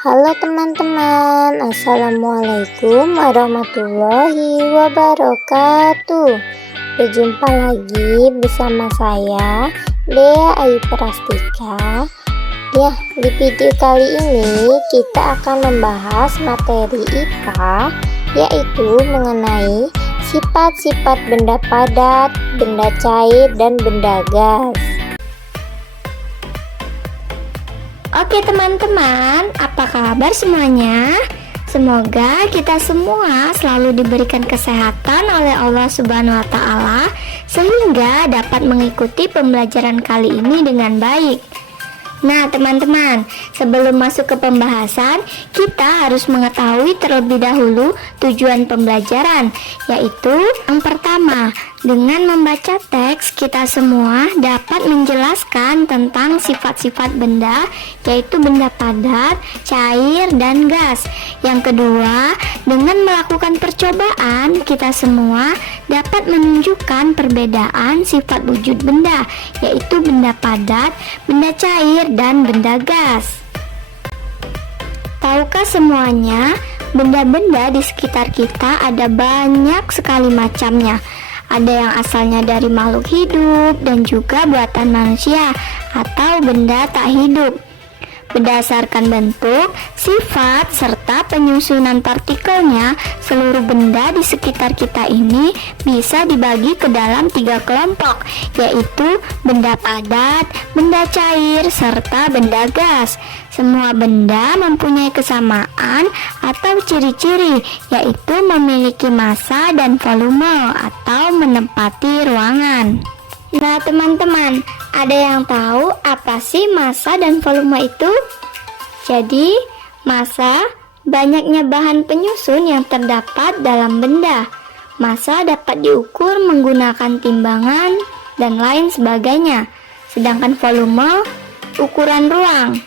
Halo teman-teman, Assalamualaikum warahmatullahi wabarakatuh. Berjumpa lagi bersama saya, Dea Ayu Prastika. Ya, di video kali ini kita akan membahas materi IPA, yaitu mengenai sifat-sifat benda padat, benda cair, dan benda gas. Oke teman-teman, apa kabar semuanya? Semoga kita semua selalu diberikan kesehatan oleh Allah Subhanahu wa Ta'ala, sehingga dapat mengikuti pembelajaran kali ini dengan baik. Nah teman-teman, sebelum masuk ke pembahasan, kita harus mengetahui terlebih dahulu tujuan pembelajaran, yaitu yang pertama, dengan membaca teks kita semua dapat menjelaskan tentang sifat-sifat benda, yaitu benda padat, cair, dan gas. Yang kedua, dengan melakukan percobaan kita semua dapat menunjukkan perbedaan sifat wujud benda, yaitu benda padat, benda cair, dan benda gas. Tahukah semuanya, benda-benda di sekitar kita ada banyak sekali macamnya. Ada yang asalnya dari makhluk hidup dan juga buatan manusia atau benda tak hidup. Berdasarkan bentuk, sifat, serta penyusunan partikelnya, seluruh benda di sekitar kita ini bisa dibagi ke dalam 3 kelompok, yaitu benda padat, benda cair, serta benda gas. Semua benda mempunyai kesamaan atau ciri-ciri, yaitu memiliki massa dan volume atau menempati ruangan. Nah teman-teman, ada yang tahu apa sih massa dan volume itu? Jadi, massa banyaknya bahan penyusun yang terdapat dalam benda. Massa dapat diukur menggunakan timbangan dan lain sebagainya. Sedangkan volume ukuran ruang,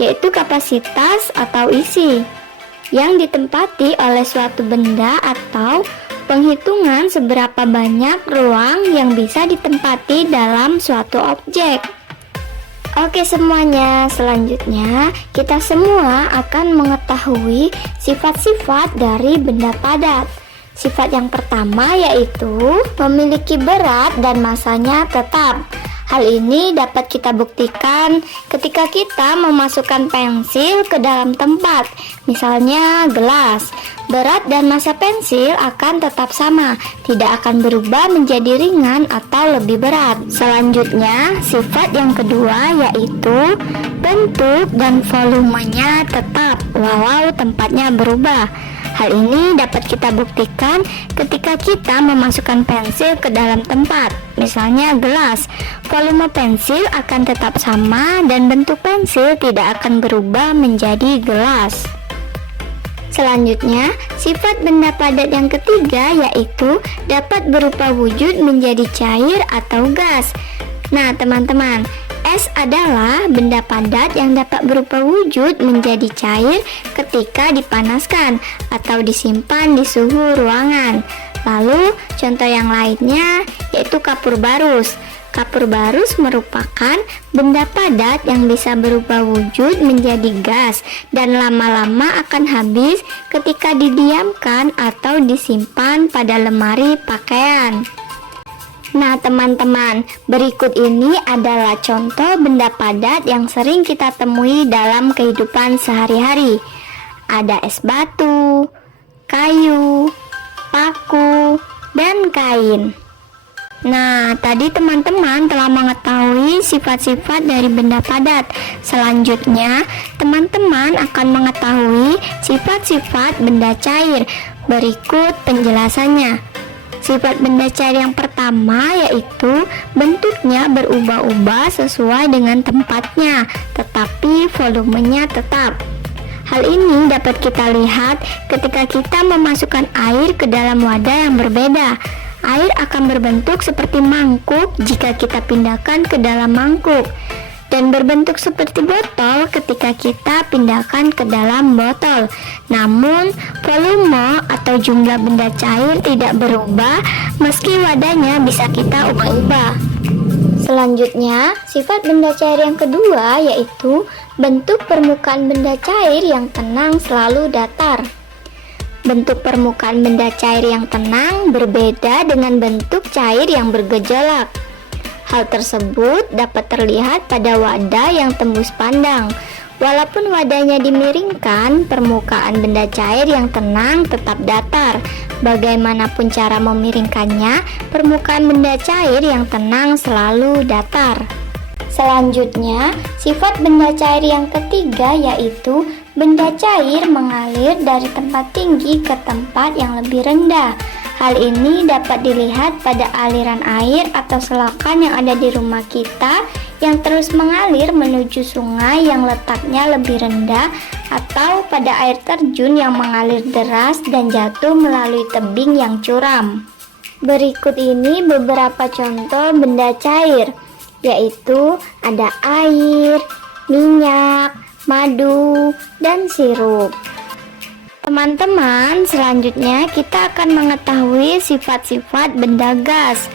yaitu kapasitas atau isi yang ditempati oleh suatu benda atau penghitungan seberapa banyak ruang yang bisa ditempati dalam suatu objek. Oke semuanya, selanjutnya kita semua akan mengetahui sifat-sifat dari benda padat. Sifat yang pertama yaitu memiliki berat dan massanya tetap. Hal ini dapat kita buktikan ketika kita memasukkan pensil ke dalam tempat, misalnya gelas. Berat dan massa pensil akan tetap sama, tidak akan berubah menjadi ringan atau lebih berat. Selanjutnya, sifat yang kedua yaitu bentuk dan volumenya tetap walau tempatnya berubah. Hal ini dapat kita buktikan ketika kita memasukkan pensil ke dalam tempat, misalnya gelas. Volume pensil akan tetap sama dan bentuk pensil tidak akan berubah menjadi gelas. Selanjutnya, sifat benda padat yang ketiga yaitu dapat berupa wujud menjadi cair atau gas. Nah teman-teman, es adalah benda padat yang dapat berupa wujud menjadi cair ketika dipanaskan atau disimpan di suhu ruangan. Lalu contoh yang lainnya yaitu kapur barus. Kapur barus merupakan benda padat yang bisa berubah wujud menjadi gas dan lama-lama akan habis ketika didiamkan atau disimpan pada lemari pakaian. Nah teman-teman, berikut ini adalah contoh benda padat yang sering kita temui dalam kehidupan sehari-hari. Ada es batu, kayu, paku, dan kain. Nah, tadi teman-teman telah mengetahui sifat-sifat dari benda padat. Selanjutnya, teman-teman akan mengetahui sifat-sifat benda cair. Berikut penjelasannya. Sifat benda cair yang pertama yaitu bentuknya berubah-ubah sesuai dengan tempatnya, tetapi volumenya tetap. Hal ini dapat kita lihat ketika kita memasukkan air ke dalam wadah yang berbeda. Air akan berbentuk seperti mangkuk jika kita pindahkan ke dalam mangkuk, dan berbentuk seperti botol ketika kita pindahkan ke dalam botol. Namun, volume atau jumlah benda cair tidak berubah meski wadahnya bisa kita ubah-ubah. Selanjutnya, sifat benda cair yang kedua yaitu bentuk permukaan benda cair yang tenang selalu datar. Bentuk permukaan benda cair yang tenang berbeda dengan bentuk cair yang bergejolak. Hal tersebut dapat terlihat pada wadah yang tembus pandang. Walaupun wadahnya dimiringkan, permukaan benda cair yang tenang tetap datar. Bagaimanapun cara memiringkannya, permukaan benda cair yang tenang selalu datar. Selanjutnya, sifat benda cair yang ketiga yaitu benda cair mengalir dari tempat tinggi ke tempat yang lebih rendah. Hal ini dapat dilihat pada aliran air atau selakan yang ada di rumah kita yang terus mengalir menuju sungai yang letaknya lebih rendah, atau pada air terjun yang mengalir deras dan jatuh melalui tebing yang curam. Berikut ini beberapa contoh benda cair, yaitu ada air, minyak, madu, dan sirup. Teman-teman, selanjutnya kita akan mengetahui sifat-sifat benda gas.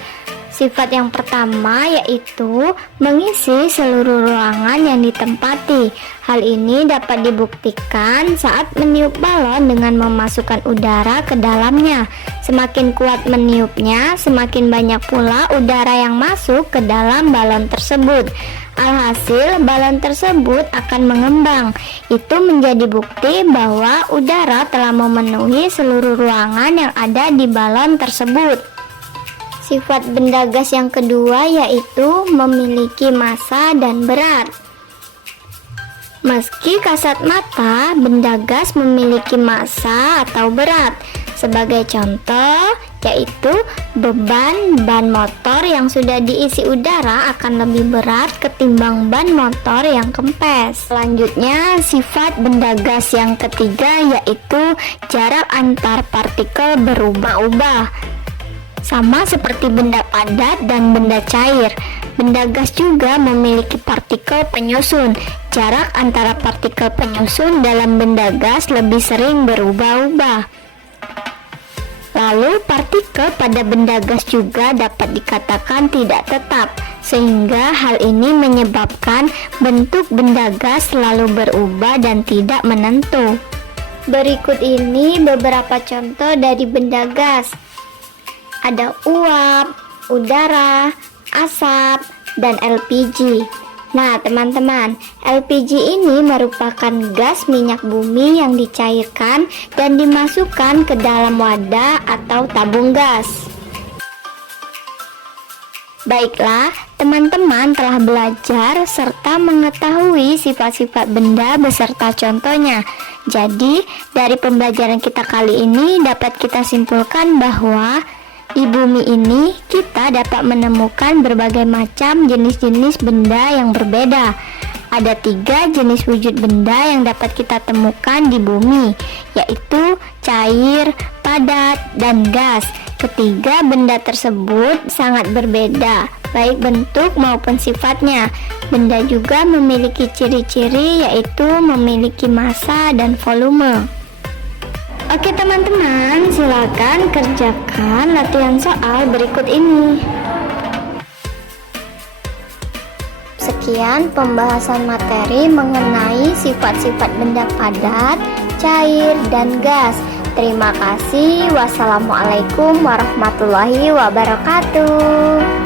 Sifat yang pertama yaitu mengisi seluruh ruangan yang ditempati. Hal ini dapat dibuktikan saat meniup balon dengan memasukkan udara ke dalamnya. Semakin kuat meniupnya, semakin banyak pula udara yang masuk ke dalam balon tersebut. Alhasil, balon tersebut akan mengembang. Itu menjadi bukti bahwa udara telah memenuhi seluruh ruangan yang ada di balon tersebut. Sifat benda gas yang kedua yaitu memiliki massa dan berat. Meski kasat mata, benda gas memiliki massa atau berat. Sebagai contoh, yaitu beban ban motor yang sudah diisi udara akan lebih berat ketimbang ban motor yang kempes. Selanjutnya, sifat benda gas yang ketiga yaitu jarak antar partikel berubah-ubah. Sama seperti benda padat dan benda cair, benda gas juga memiliki partikel penyusun. Jarak antara partikel penyusun dalam benda gas lebih sering berubah-ubah. Lalu partikel pada benda gas juga dapat dikatakan tidak tetap, sehingga hal ini menyebabkan bentuk benda gas selalu berubah dan tidak menentu. Berikut ini beberapa contoh dari benda gas. Ada uap, udara, asap, dan LPG. Nah, teman-teman, LPG ini merupakan gas minyak bumi yang dicairkan dan dimasukkan ke dalam wadah atau tabung gas. Baiklah, teman-teman telah belajar serta mengetahui sifat-sifat benda beserta contohnya. Jadi, dari pembelajaran kita kali ini dapat kita simpulkan bahwa di bumi ini kita dapat menemukan berbagai macam jenis-jenis benda yang berbeda. Ada 3 jenis wujud benda yang dapat kita temukan di bumi, yaitu cair, padat, dan gas. Ketiga benda tersebut sangat berbeda, baik bentuk maupun sifatnya. Benda juga memiliki ciri-ciri yaitu memiliki massa dan volume. Oke teman-teman, silakan kerjakan latihan soal berikut ini. Sekian pembahasan materi mengenai sifat-sifat benda padat, cair, dan gas. Terima kasih. Wassalamualaikum warahmatullahi wabarakatuh.